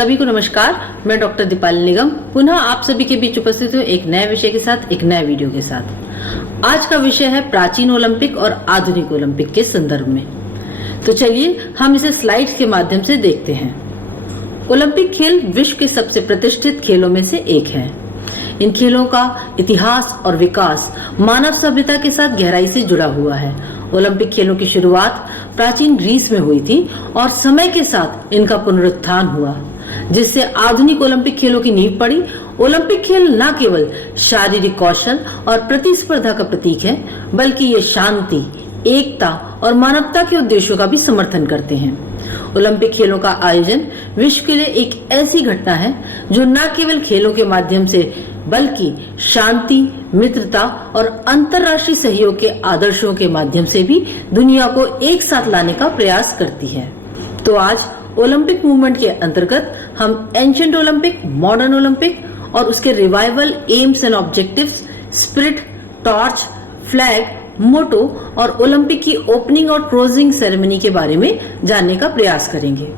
सभी को नमस्कार। मैं डॉक्टर दीपाली निगम पुनः आप सभी के बीच उपस्थित हूँ एक नए विषय के साथ, एक नए वीडियो के साथ। आज का विषय है प्राचीन ओलंपिक और आधुनिक ओलंपिक के संदर्भ में। तो चलिए हम इसे स्लाइड्स के माध्यम से देखते हैं। ओलंपिक खेल विश्व के सबसे प्रतिष्ठित खेलों में से एक है। इन खेलों का इतिहास और विकास मानव सभ्यता के साथ गहराई से जुड़ा हुआ है। ओलंपिक खेलों की शुरुआत प्राचीन ग्रीस में हुई थी और समय के साथ इनका पुनरुत्थान हुआ, जिससे आधुनिक ओलंपिक खेलों की नींव पड़ी। ओलंपिक खेल न केवल शारीरिक कौशल और प्रतिस्पर्धा का प्रतीक है, बल्कि ये शांति, एकता और मानवता के उद्देश्यों का भी समर्थन करते हैं। ओलंपिक खेलों का आयोजन विश्व के लिए एक ऐसी घटना है जो न केवल खेलों के माध्यम से बल्कि शांति, मित्रता और अंतर्राष्ट्रीय सहयोग के आदर्शों के माध्यम से भी दुनिया को एक साथ लाने का प्रयास करती है। तो आज ओलंपिक मूवमेंट के अंतर्गत हम एंशिएंट ओलंपिक, मॉडर्न ओलंपिक और उसके revival, aims and objectives, spirit, torch, flag, motto और ओलंपिक की ओपनिंग और क्लोजिंग सेरेमनी के बारे में जानने का प्रयास करेंगे।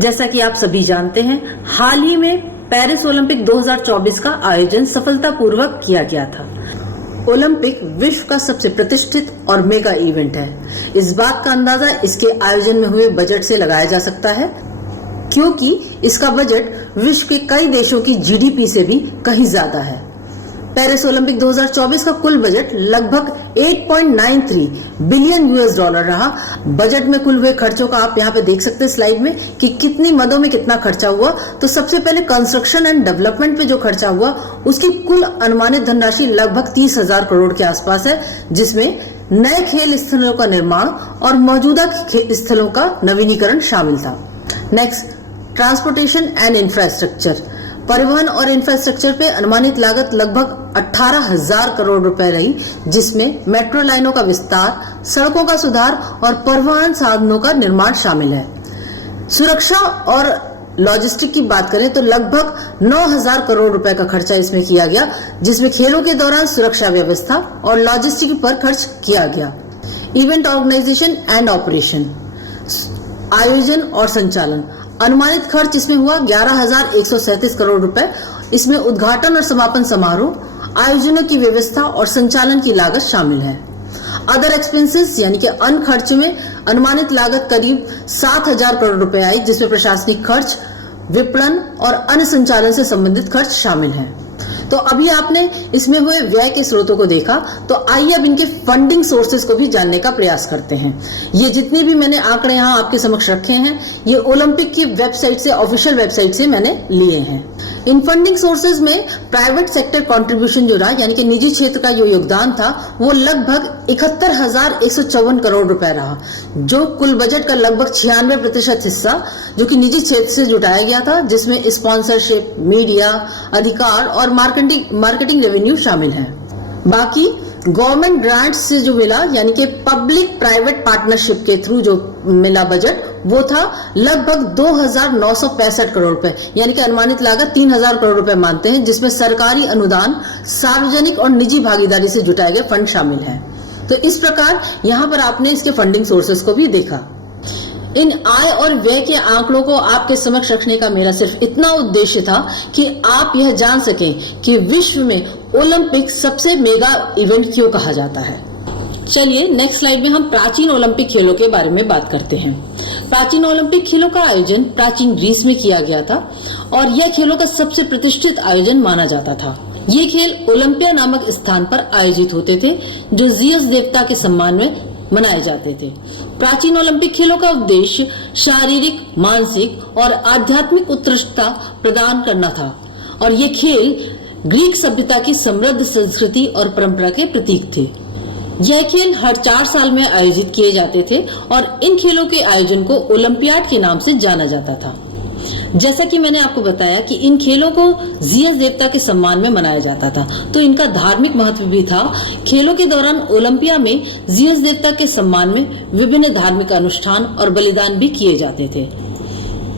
जैसा कि आप सभी जानते हैं, हाल ही में पेरिस ओलंपिक 2024 का आयोजन सफलतापूर्वक किया गया था। ओलंपिक विश्व का सबसे प्रतिष्ठित और मेगा इवेंट है। इस बात का अंदाजा इसके आयोजन में हुए बजट से लगाया जा सकता है, क्योंकि इसका बजट विश्व के कई देशों की जीडीपी से भी कहीं ज्यादा है। पेरिस ओलंपिक 2024 का कुल बजट लगभग 8.93 बिलियन यूएस डॉलर रहा। बजट में कुल हुए खर्चों का आप यहाँ पे देख सकते हैं स्लाइड में कि कितनी मदों में कितना खर्चा हुआ। तो सबसे पहले कंस्ट्रक्शन एंड डेवलपमेंट पे जो खर्चा हुआ उसकी कुल अनुमानित धनराशि लगभग 30,000 करोड़ के आसपास है, जिसमें नए खेल स्थलों का निर्माण और मौजूदा स्थलों का नवीनीकरण शामिल था। Next, transportation and infrastructure. परिवहन और इंफ्रास्ट्रक्चर पे अनुमानित लागत लगभग 18,000 करोड़ रुपए रही, जिसमें मेट्रो लाइनों का विस्तार, सड़कों का सुधार और परिवहन साधनों का निर्माण शामिल है। सुरक्षा और लॉजिस्टिक की बात करें तो लगभग 9,000 करोड़ रुपए का खर्चा इसमें किया गया, जिसमें खेलों के दौरान सुरक्षा व्यवस्था और लॉजिस्टिक पर खर्च किया गया। इवेंट ऑर्गेनाइजेशन एंड ऑपरेशन, आयोजन और संचालन, अनुमानित खर्च इसमें हुआ 11,137 करोड़ रुपए। इसमें उद्घाटन और समापन समारोह, आयोजनों की व्यवस्था और संचालन की लागत शामिल है। अदर एक्सपेंसेस यानी कि अन्य खर्च में अनुमानित लागत करीब 7,000 करोड़ रुपए आई, जिसमें प्रशासनिक खर्च, विपणन और अन्य संचालन से संबंधित खर्च शामिल हैं। तो अभी आपने इसमें हुए व्यय के स्रोतों को देखा, तो आइए अब इनके फंडिंग सोर्सेज को भी जानने का प्रयास करते हैं। ये जितने भी मैंने आंकड़े यहाँ आपके समक्ष रखे हैं, ये ओलंपिक की वेबसाइट से, ऑफिशियल वेबसाइट से मैंने लिए हैं। इन फंडिंग सोर्सेज में प्राइवेट सेक्टर कंट्रीब्यूशन जो रहा, यानी कि निजी क्षेत्र का जो योगदान था, वो लगभग 71,154 करोड़ रुपए रहा, जो कुल बजट का लगभग 96% हिस्सा जो कि निजी क्षेत्र से जुटाया गया था, जिसमें स्पॉन्सरशिप, मीडिया, अधिकार और मार्केटिंग रेवेन्यू शामिल है। बाकी गवर्नमेंट ग्रांट्स से जो मिला, यानी कि पब्लिक प्राइवेट पार्टनरशिप के थ्रू जो मिला बजट, वो था लगभग 2,965 करोड़ रुपए, यानी कि अनुमानित लागत 3,000 करोड़ रुपए मानते हैं, जिसमें सरकारी अनुदान, सार्वजनिक और निजी भागीदारी से जुटाए गए फंड शामिल है। तो इस प्रकार यहाँ पर आपने इसके फंडिंग सोर्सेस को भी देखा। इन आय और व्यय के आंकड़ों को आपके समक्ष रखने का मेरा सिर्फ इतना उद्देश्य था कि आप यह जान सकें कि विश्व में ओलंपिक सबसे मेगा इवेंट क्यों कहा जाता है। चलिए नेक्स्ट स्लाइड में हम प्राचीन ओलंपिक खेलों के बारे में बात करते हैं। प्राचीन ओलंपिक खेलों का आयोजन प्राचीन ग्रीस में किया गया था और यह खेलों का सबसे प्रतिष्ठित आयोजन माना जाता था। ये खेल ओलंपिया नामक स्थान पर आयोजित होते थे, जो जियस देवता के सम्मान में मनाए जाते थे। प्राचीन ओलंपिक खेलों का उद्देश्य शारीरिक, मानसिक और आध्यात्मिक उत्कृष्टता प्रदान करना था और ये खेल ग्रीक सभ्यता की समृद्ध संस्कृति और परंपरा के प्रतीक थे। यह खेल हर 4 साल में आयोजित किए जाते थे और इन खेलों के आयोजन को ओलंपियाड के नाम से जाना जाता था। जैसा कि मैंने आपको बताया कि इन खेलों को जियस देवता के सम्मान में मनाया जाता था, तो इनका धार्मिक महत्व भी था। खेलों के दौरान ओलंपिया में जियस देवता के सम्मान में विभिन्न धार्मिक अनुष्ठान और बलिदान भी किए जाते थे।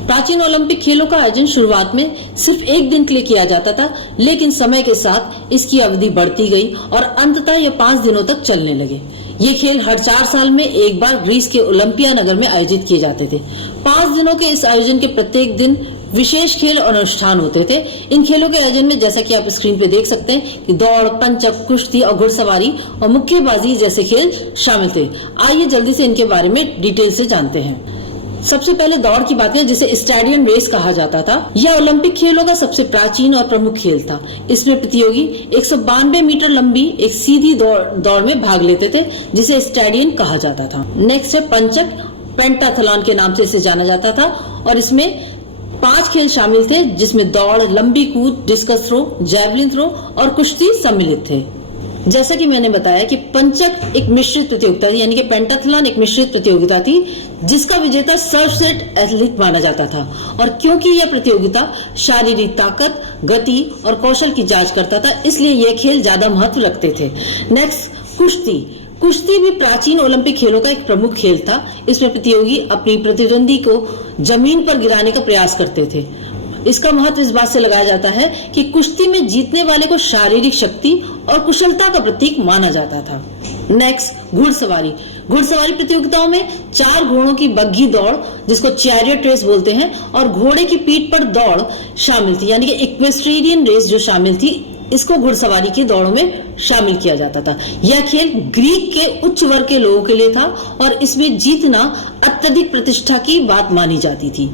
प्राचीन ओलंपिक खेलों का आयोजन शुरुआत में सिर्फ 1 दिन के लिए किया जाता था, लेकिन समय के साथ इसकी अवधि बढ़ती गई और अंततः ये 5 दिनों तक चलने लगे। ये खेल हर 4 साल में एक बार ग्रीस के ओलंपिया नगर में आयोजित किए जाते थे। 5 दिनों के इस आयोजन के प्रत्येक दिन विशेष खेल और अनुष्ठान होते थे। इन खेलों के आयोजन में जैसा कि आप स्क्रीन पे देख सकते हैं कि दौड़, पंचक, कुश्ती और घुड़सवारी और मुक्केबाजी जैसे खेल शामिल थे। आइए जल्दी से इनके बारे में डिटेल से जानते हैं। सबसे पहले दौड़ की बात करें, जिसे स्टेडियम रेस कहा जाता था। यह ओलंपिक खेलों का सबसे प्राचीन और प्रमुख खेल था। इसमें प्रतियोगी 192 मीटर लंबी एक सीधी दौड़ में भाग लेते थे, जिसे स्टेडियम कहा जाता था। नेक्स्ट है पंचक, पेंटाथलॉन के नाम से इसे जाना जाता था और इसमें 5 खेल शामिल थे, जिसमें दौड़, लंबी कूद, डिस्कस थ्रो, जैवलिन थ्रो और कुश्ती सम्मिलित थे। जैसा कि मैंने बताया कि पंचक एक मिश्रित प्रतियोगिता थी, यानी कि पेंटाथलॉन एक मिश्रित प्रतियोगिता थी, जिसका विजेता सर्वश्रेष्ठ एथलीट माना जाता था। और क्योंकि यह प्रतियोगिता शारीरिक ताकत, गति और कौशल की जांच करता था, इसलिए यह खेल ज्यादा महत्व रखते थे। नेक्स्ट, कुश्ती। कुश्ती भी प्राचीन ओलंपिक खेलों का एक प्रमुख खेल था। इसमें प्रतियोगी अपनी प्रतिद्वंदी को जमीन पर गिराने का प्रयास करते थे। इसका महत्व इस बात से लगाया जाता है कि कुश्ती में जीतने वाले को शारीरिक शक्ति और कुशलता का प्रतीक माना जाता था। नेक्स्ट, घुड़सवारी। घुड़सवारी प्रतियोगिताओं में 4 घोड़ों की बग्घी दौड़, जिसको चैरियट रेस बोलते हैं, और घोड़े की पीठ पर दौड़ शामिल थी, यानी कि इक्वेस्ट्रियन रेस जो शामिल थी, इसको घुड़सवारी की दौड़ों में शामिल किया जाता था। यह खेल ग्रीक के उच्च वर्ग के लोगों के लिए था और इसमें जीतना अत्यधिक प्रतिष्ठा की बात मानी जाती थी।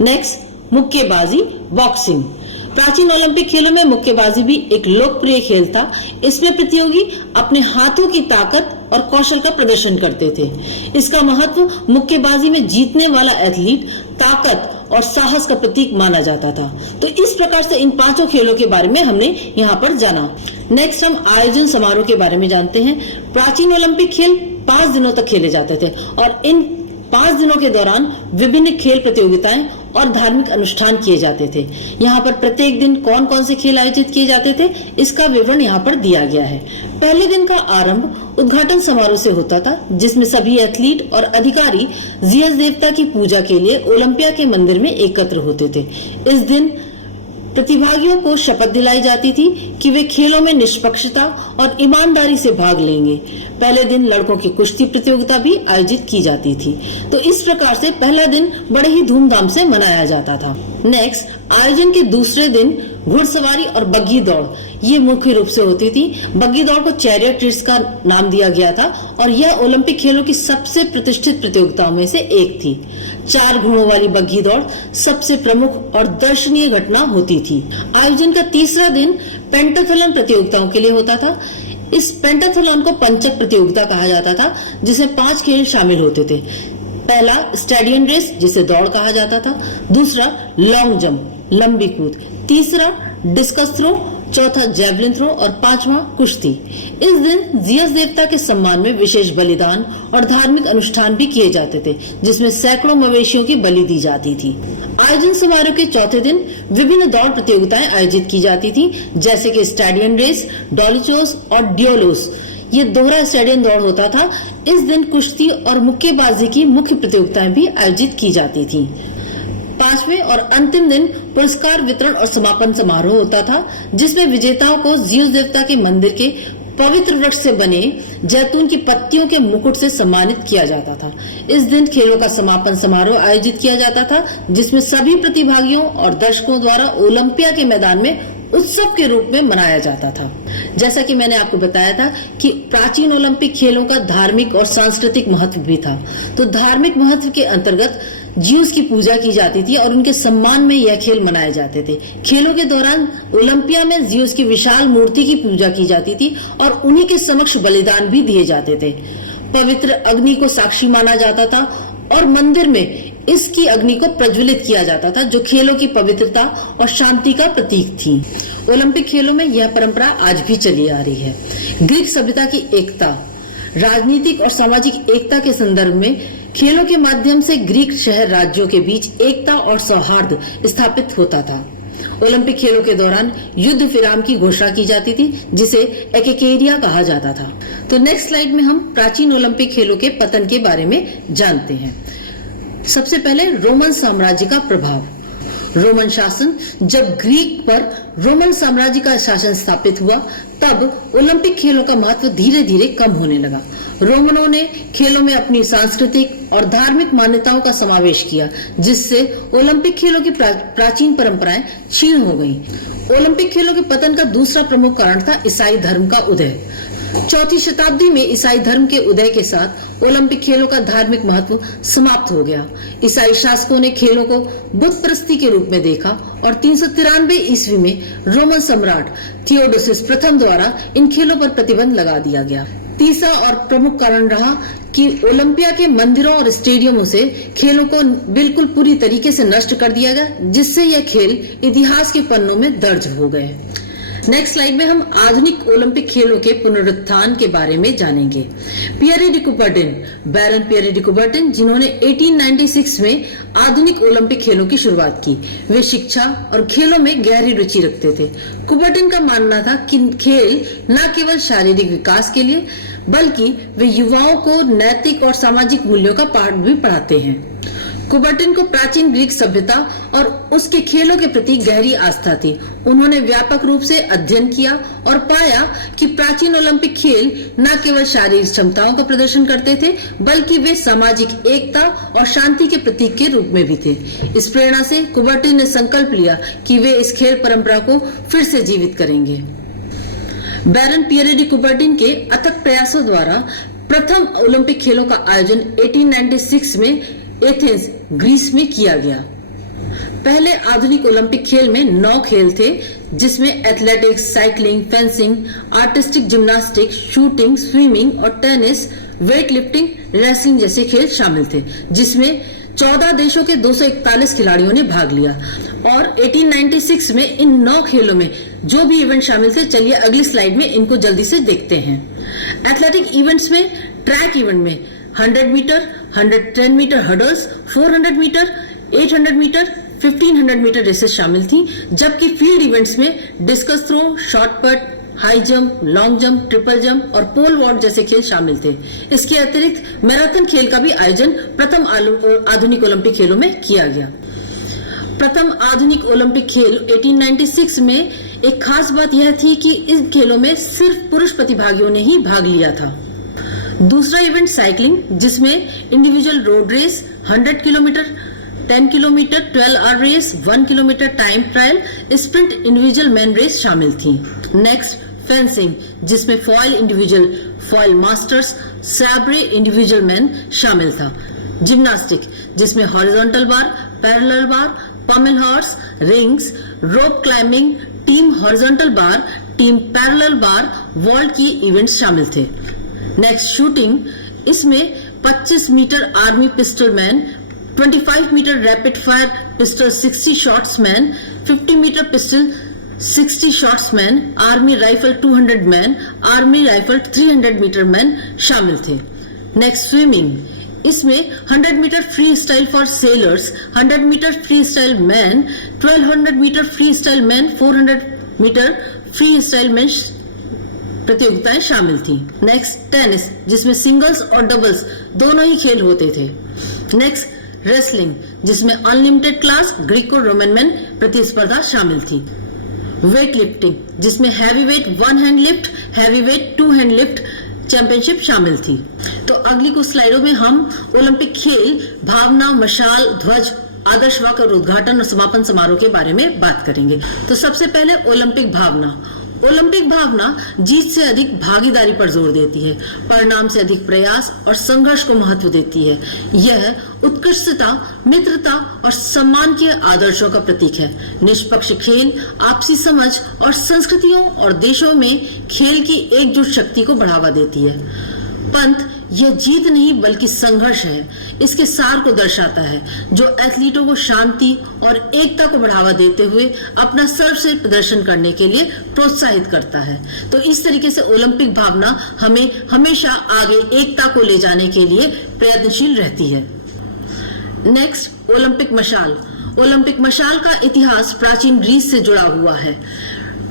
नेक्स्ट, मुक्केबाजी, बॉक्सिंग। प्राचीन ओलंपिक खेलों में मुक्केबाजी भी एक लोकप्रिय खेल था। इसमें प्रतियोगी अपने हाथों की ताकत और कौशल का प्रदर्शन करते थे। इसका महत्व मुक्केबाजी में जीतने वाला एथलीट ताकत और साहस का प्रतीक माना जाता था। तो इस प्रकार से इन 5 खेलों के बारे में हमने यहाँ पर जाना। नेक्स्ट, हम आयोजन समारोह के बारे में जानते हैं। प्राचीन ओलंपिक खेल 5 दिनों तक खेले जाते थे और इन 5 दिनों के दौरान विभिन्न खेल प्रतियोगिताएं और धार्मिक अनुष्ठान किए जाते थे। यहाँ पर प्रत्येक दिन कौन कौन से खेल आयोजित किए जाते थे, इसका विवरण यहाँ पर दिया गया है। पहले दिन का आरंभ उद्घाटन समारोह से होता था, जिसमें सभी एथलीट और अधिकारी जियस देवता की पूजा के लिए ओलंपिया के मंदिर में एकत्र होते थे। इस दिन प्रतिभागियों को शपथ दिलाई जाती थी कि वे खेलों में निष्पक्षता और ईमानदारी से भाग लेंगे। पहले दिन लड़कों की कुश्ती प्रतियोगिता भी आयोजित की जाती थी। तो इस प्रकार से पहला दिन बड़े ही धूमधाम से मनाया जाता था। नेक्स्ट, आयोजन के दूसरे दिन घुड़सवारी और बग्घी दौड़, ये मुख्य रूप से होती थी। बग्घी दौड़ को चैरियट रेस का नाम दिया गया था और यह ओलंपिक खेलों की सबसे प्रतिष्ठित प्रतियोगिताओं में से एक थी। 4 घोड़ों वाली बग्घी दौड़ सबसे प्रमुख और दर्शनीय घटना होती थी। आयोजन का तीसरा दिन पेंटाथलॉन प्रतियोगिताओं के लिए होता था। इस पेंटाथलॉन को पंचक प्रतियोगिता कहा जाता था, जिसमें 5 खेल शामिल होते थे। पहला स्टेडियम रेस, जिसे दौड़ कहा जाता था। दूसरा लॉन्ग जंप, लंबी कूद। तीसरा डिस्कस थ्रो, चौथा जैवलिन थ्रो और 5वां कुश्ती। इस दिन जियस देवता के सम्मान में विशेष बलिदान और धार्मिक अनुष्ठान भी किए जाते थे, जिसमें सैकड़ों मवेशियों की बलि दी जाती थी। आयोजन समारोह के चौथे दिन विभिन्न दौड़ प्रतियोगिताएं आयोजित की जाती थी, जैसे कि स्टेडियम रेस, डॉलिचोस और ड्योलोस। ये दोहरा स्टेडियम दौड़ होता था। इस दिन कुश्ती और मुक्केबाजी की मुख्य प्रतियोगिताएं भी आयोजित की जाती थी। 5वें और अंतिम दिन पुरस्कार वितरण और समापन समारोह होता था, जिसमें विजेताओं को जियस देवता के मंदिर के पवित्र वृक्ष से बने जैतून की पत्तियों के मुकुट से सम्मानित किया जाता था। इस दिन खेलों का समापन समारोह आयोजित किया जाता था, जिसमें सभी प्रतिभागियों और दर्शकों द्वारा ओलंपिया के मैदान में उत्सव के रूप में मनाया जाता था। जैसा कि मैंने आपको बताया था कि प्राचीन ओलंपिक खेलों का धार्मिक और सांस्कृतिक महत्व भी था। तो धार्मिक महत्व के अंतर्गत ज्यूस की पूजा की जाती थी और उनके सम्मान में यह खेल मनाए जाते थे। खेलों के दौरान ओलंपिया में ज्यूस की विशाल मूर्ति की पूजा की जाती थी और उन्हीं के समक्ष बलिदान भी दिए जाते थे। पवित्र अग्नि को साक्षी माना जाता था और मंदिर में इसकी अग्नि को प्रज्वलित किया जाता था, जो खेलों की पवित्रता और शांति का प्रतीक थी। ओलंपिक खेलों में यह परंपरा आज भी चली आ रही है। ग्रीक सभ्यता की एकता, राजनीतिक और सामाजिक एकता के संदर्भ में खेलों के माध्यम से ग्रीक शहर राज्यों के बीच एकता और सौहार्द स्थापित होता था। ओलंपिक खेलों के दौरान युद्ध विराम की घोषणा की जाती थी, जिसे एकेकेरिया कहा जाता था। तो नेक्स्ट स्लाइड में हम प्राचीन ओलंपिक खेलों के पतन के बारे में जानते हैं। सबसे पहले रोमन साम्राज्य का प्रभाव। रोमन शासन, जब ग्रीक पर रोमन साम्राज्य का शासन स्थापित हुआ तब ओलंपिक खेलों का महत्व धीरे धीरे कम होने लगा। रोमनों ने खेलों में अपनी सांस्कृतिक और धार्मिक मान्यताओं का समावेश किया, जिससे ओलंपिक खेलों की प्राचीन परंपराएं क्षीण हो गईं। ओलंपिक खेलों के पतन का दूसरा प्रमुख कारण था ईसाई धर्म का उदय। 4वीं शताब्दी में ईसाई धर्म के उदय के साथ ओलंपिक खेलों का धार्मिक महत्व समाप्त हो गया। ईसाई शासकों ने खेलों को बुत परस्ती के रूप में देखा और 393 ईस्वी में रोमन सम्राट थियोडोसिस प्रथम द्वारा इन खेलों पर प्रतिबंध लगा दिया गया। तीसरा और प्रमुख कारण रहा कि ओलंपिया के मंदिरों और स्टेडियमों से खेलों को बिल्कुल पूरी तरीके से नष्ट कर दिया गया, जिससे यह खेल इतिहास के पन्नों में दर्ज हो गए। नेक्स्ट स्लाइड में हम आधुनिक ओलंपिक खेलों के पुनरुत्थान के बारे में जानेंगे। पियरे डी कुबर्टिन, बैरन पियरे डी कुबर्टिन, जिन्होंने 1896 में आधुनिक ओलंपिक खेलों की शुरुआत की, वे शिक्षा और खेलों में गहरी रुचि रखते थे। कुबर्टिन का मानना था कि खेल न केवल शारीरिक विकास के लिए बल्कि वे युवाओं को नैतिक और सामाजिक मूल्यों का पाठ भी पढ़ाते हैं। कुबर्टिन को प्राचीन ग्रीक सभ्यता और उसके खेलों के प्रति गहरी आस्था थी। उन्होंने व्यापक रूप से अध्ययन किया और पाया कि प्राचीन ओलंपिक खेल न केवल शारीरिक क्षमताओं का प्रदर्शन करते थे बल्कि वे सामाजिक एकता और शांति के प्रतीक के रूप में भी थे। इस प्रेरणा से कुबर्टिन ने संकल्प लिया कि वे इस खेल परंपरा को फिर से जीवित करेंगे। बैरन पियरे डी कुबर्टिन के अथक प्रयासों द्वारा प्रथम ओलंपिक खेलों का आयोजन 1896 में एथेंस, ग्रीस में किया गया। पहले आधुनिक ओलंपिक खेल में 9 खेल थे, जिसमें athletics, cycling, fencing, artistic gymnastic, shooting, swimming और टेनिस, वेट लिफ्टिंग, रेसलिंग जैसे खेल शामिल थे, जिसमें 14 देशों के 241 खिलाड़ियों ने भाग लिया। और 1896 में इन 9 खेलों में जो भी इवेंट शामिल थे, चलिए अगली स्लाइड में इनको जल्दी से देखते हैं। एथलेटिक इवेंट्स में ट्रैक इवेंट में 100 metre, 110 metre hurdles, 400 metre, 800 metre, 1500 metre races शामिल थी, जबकि फील्ड इवेंट्स में discus throw, shot put, high jump, long jump, triple jump और पोल वॉल्ट जैसे खेल शामिल थे। इसके अतिरिक्त मैराथन खेल का भी आयोजन प्रथम आधुनिक ओलंपिक खेलों में किया गया। प्रथम आधुनिक ओलंपिक खेल 1896 में एक खास बात यह थी कि इन खेलों में सिर्फ पुरुष प्रतिभागियों ने ही भाग लिया था। दूसरा इवेंट साइकिलिंग, जिसमें individual road race, 100 kilometre, 10 kilometre, 12 hour race, 1 kilometre time trial, sprint individual man race शामिल थी। नेक्स्ट फेंसिंग, जिसमें foil individual, foil masters, sabre individual man शामिल था। जिम्नास्टिक, जिसमें horizontal bar, parallel bar, pommel horse, rings, rope climbing, team horizontal bar, team parallel bar, vault की events शामिल थे। Next shooting, इसमें 25 metre army pistol man, 25 metre rapid fire pistol 60 shots man, 50 metre pistol 60 shots man, army rifle 200 man, army rifle 300 metre man शामिल थे। Next swimming, इसमें 100 metre freestyle for sailors, 100 metre freestyle man, 1200 metre freestyle man, 400 metre freestyle man प्रतियोगिताएं शामिल थी। Next tennis, जिसमें singles और doubles दोनों ही खेल होते थे। नेक्स्ट रेसलिंग, जिसमें unlimited class, Greco Roman man प्रतिस्पर्धा शामिल थी। वेट लिफ्टिंग, जिसमें heavy weight 1 hand lift, heavy weight 2 hand lift championship शामिल थी। तो अगली कुछ स्लाइडों में हम ओलंपिक खेल, भावना, मशाल, ध्वज, आदर्श वाक्य और उद्घाटन और समापन समारोह के बारे में बात करेंगे। तो सबसे पहले ओलंपिक भावना। ओलंपिक भावना जीत से अधिक भागीदारी पर जोर देती है, परिणाम से अधिक प्रयास और संघर्ष को महत्व देती है। यह उत्कृष्टता, मित्रता और सम्मान के आदर्शों का प्रतीक है। निष्पक्ष खेल, आपसी समझ और संस्कृतियों और देशों में खेल की एकजुट शक्ति को बढ़ावा देती है। पंथ यह जीत नहीं बल्कि संघर्ष है, इसके सार को दर्शाता है, जो एथलीटों को शांति और एकता को बढ़ावा देते हुए अपना सर्वश्रेष्ठ प्रदर्शन करने के लिए प्रोत्साहित करता है। तो इस तरीके से ओलंपिक भावना हमें हमेशा आगे एकता को ले जाने के लिए प्रयत्नशील रहती है। नेक्स्ट ओलंपिक मशाल। ओलंपिक मशाल का इतिहास प्राचीन ग्रीस से जुड़ा हुआ है।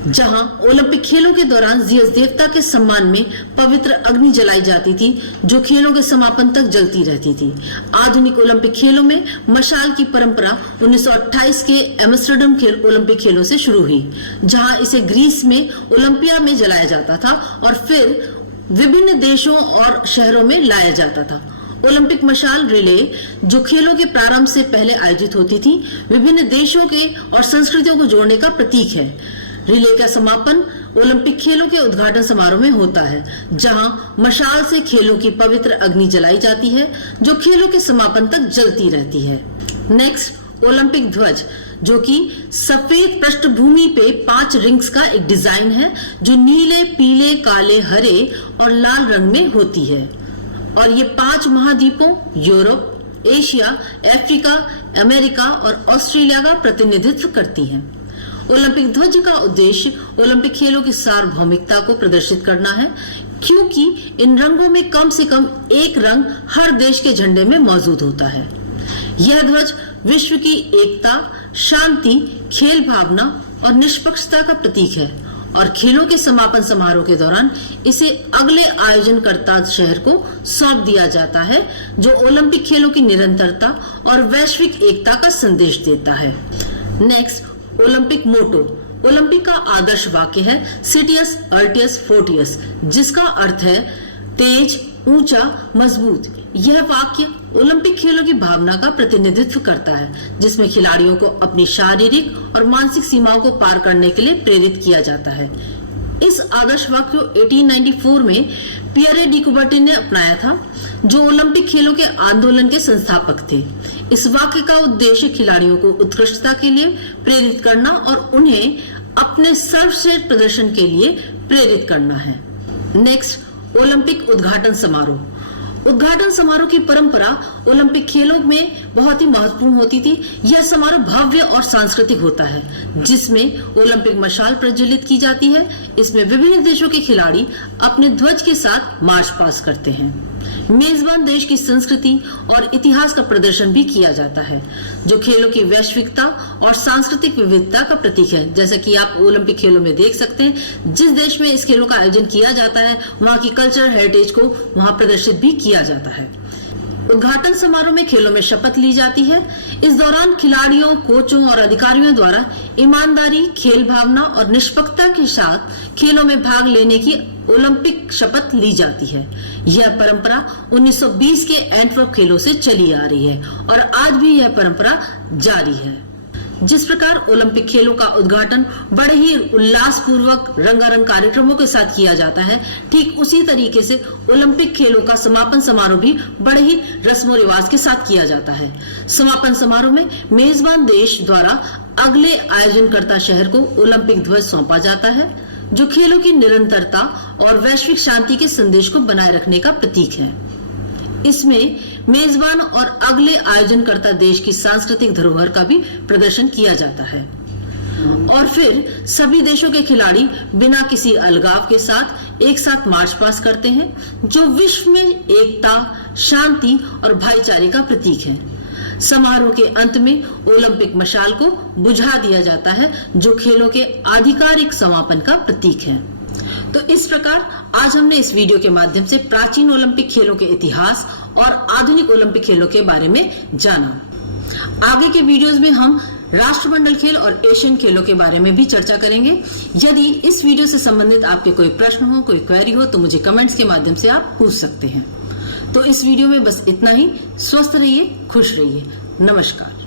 जहां ओलंपिक खेलों के दौरान जियस देवता के सम्मान में पवित्र अग्नि जलाई जाती थी, जो खेलों के समापन तक जलती रहती थी। आधुनिक ओलंपिक खेलों में मशाल की परंपरा 1928 के एम्स्टर्डम ओलंपिक खेलों से शुरू हुई, जहां इसे ग्रीस में ओलंपिया में जलाया जाता था और फिर विभिन्न देशों और शहरों में लाया जाता था। ओलंपिक मशाल रिले, जो खेलों के प्रारंभ से पहले आयोजित होती थी, विभिन्न देशों के और संस्कृतियों को जोड़ने का प्रतीक है। रिले का समापन ओलंपिक खेलों के उद्घाटन समारोह में होता है, जहां मशाल से खेलों की पवित्र अग्नि जलाई जाती है, जो खेलों के समापन तक जलती रहती है। नेक्स्ट, ओलंपिक ध्वज, जो कि सफेद पृष्ठभूमि पे 5 रिंग्स का एक डिजाइन है, जो नीले, पीले, काले, हरे और लाल रंग में होती है और ये 5 महाद्वीपों यूरोप, एशिया, अफ्रीका, अमेरिका और ऑस्ट्रेलिया का प्रतिनिधित्व करती हैं। ओलंपिक ध्वज का उद्देश्य ओलंपिक खेलों की सार्वभौमिकता को प्रदर्शित करना है, क्योंकि इन रंगों में कम से कम एक रंग हर देश के झंडे में मौजूद होता है। यह ध्वज विश्व की एकता, शांति, खेल भावना और निष्पक्षता का प्रतीक है और खेलों के समापन समारोह के दौरान इसे अगले आयोजनकर्ता शहर को सौंप दिया जाता है, जो ओलंपिक खेलों की निरंतरता और वैश्विक एकता का संदेश देता है। नेक्स्ट, ओलंपिक मोटो। ओलंपिक का आदर्श वाक्य है सिटियस अर्टियस फोर्टियस, जिसका अर्थ है तेज, ऊंचा, मजबूत। यह वाक्य ओलंपिक खेलों की भावना का प्रतिनिधित्व करता है, जिसमें खिलाड़ियों को अपनी शारीरिक और मानसिक सीमाओं को पार करने के लिए प्रेरित किया जाता है। इस आदर्श वाक्य को 1894 में पियरे डी कुबर्टिन ने अपनाया था, जो ओलंपिक खेलों के आंदोलन के संस्थापक थे। इस वाक्य का उद्देश्य खिलाड़ियों को उत्कृष्टता के लिए प्रेरित करना और उन्हें अपने सर्वश्रेष्ठ प्रदर्शन के लिए प्रेरित करना है। नेक्स्ट, ओलंपिक उद्घाटन समारोह। उद्घाटन समारोह की परंपरा ओलंपिक खेलों में बहुत ही महत्वपूर्ण होती थी। यह समारोह भव्य और सांस्कृतिक होता है, जिसमें ओलंपिक मशाल प्रज्वलित की जाती है। इसमें विभिन्न देशों के खिलाड़ी अपने ध्वज के साथ मार्च पास्ट करते हैं। मेजबान देश की संस्कृति और इतिहास का प्रदर्शन भी किया जाता है, जो खेलों की वैश्विकता और सांस्कृतिक विविधता का प्रतीक है। जैसा कि आप ओलंपिक खेलों में देख सकते हैं, जिस देश में इस खेलों का आयोजन किया जाता है, वहाँ की कल्चरल हेरिटेज को वहाँ प्रदर्शित भी किया जाता है। उद्घाटन समारोह में खेलों में शपथ ली जाती है। इस दौरान खिलाड़ियों, कोचों और अधिकारियों द्वारा ईमानदारी, खेल भावना और निष्पक्षता के साथ खेलों में भाग लेने की ओलंपिक शपथ ली जाती है। यह परंपरा 1920 के एंटवर्प खेलों से चली आ रही है और आज भी यह परंपरा जारी है। जिस प्रकार ओलंपिक खेलों का उद्घाटन बड़े ही उल्लासपूर्वक रंगारंग कार्यक्रमों के साथ किया जाता है, ठीक उसी तरीके से ओलंपिक खेलों का समापन समारोह भी बड़े ही रस्मों रिवाज के साथ किया जाता है। समापन समारोह में मेजबान देश द्वारा अगले आयोजनकर्ता शहर को ओलंपिक ध्वज सौंपा जाता है, जो खेलों की निरंतरता और वैश्विक शांति के संदेश को बनाए रखने का प्रतीक है। इसमें मेजबान और अगले आयोजनकर्ता देश की सांस्कृतिक धरोहर का भी प्रदर्शन किया जाता है और फिर सभी देशों के खिलाड़ी बिना किसी अलगाव के साथ एक साथ मार्च पास्ट करते हैं, जो विश्व में एकता, शांति और भाईचारे का प्रतीक है। समारोह के अंत में ओलंपिक मशाल को बुझा दिया जाता है, जो खेलों के आधिकारिक समापन का प्रतीक है। तो इस प्रकार आज हमने इस वीडियो के माध्यम से प्राचीन ओलंपिक खेलों के इतिहास और आधुनिक ओलंपिक खेलों के बारे में जाना। आगे के वीडियोस में हम राष्ट्रमंडल खेल और एशियन खेलों के बारे में भी चर्चा करेंगे। यदि इस वीडियो से संबंधित आपके कोई प्रश्न हो, कोई क्वेरी हो, तो मुझे कमेंट्स के माध्यम से आप पूछ सकते हैं। तो इस वीडियो में बस इतना ही। स्वस्थ रहिए, खुश रहिए। नमस्कार।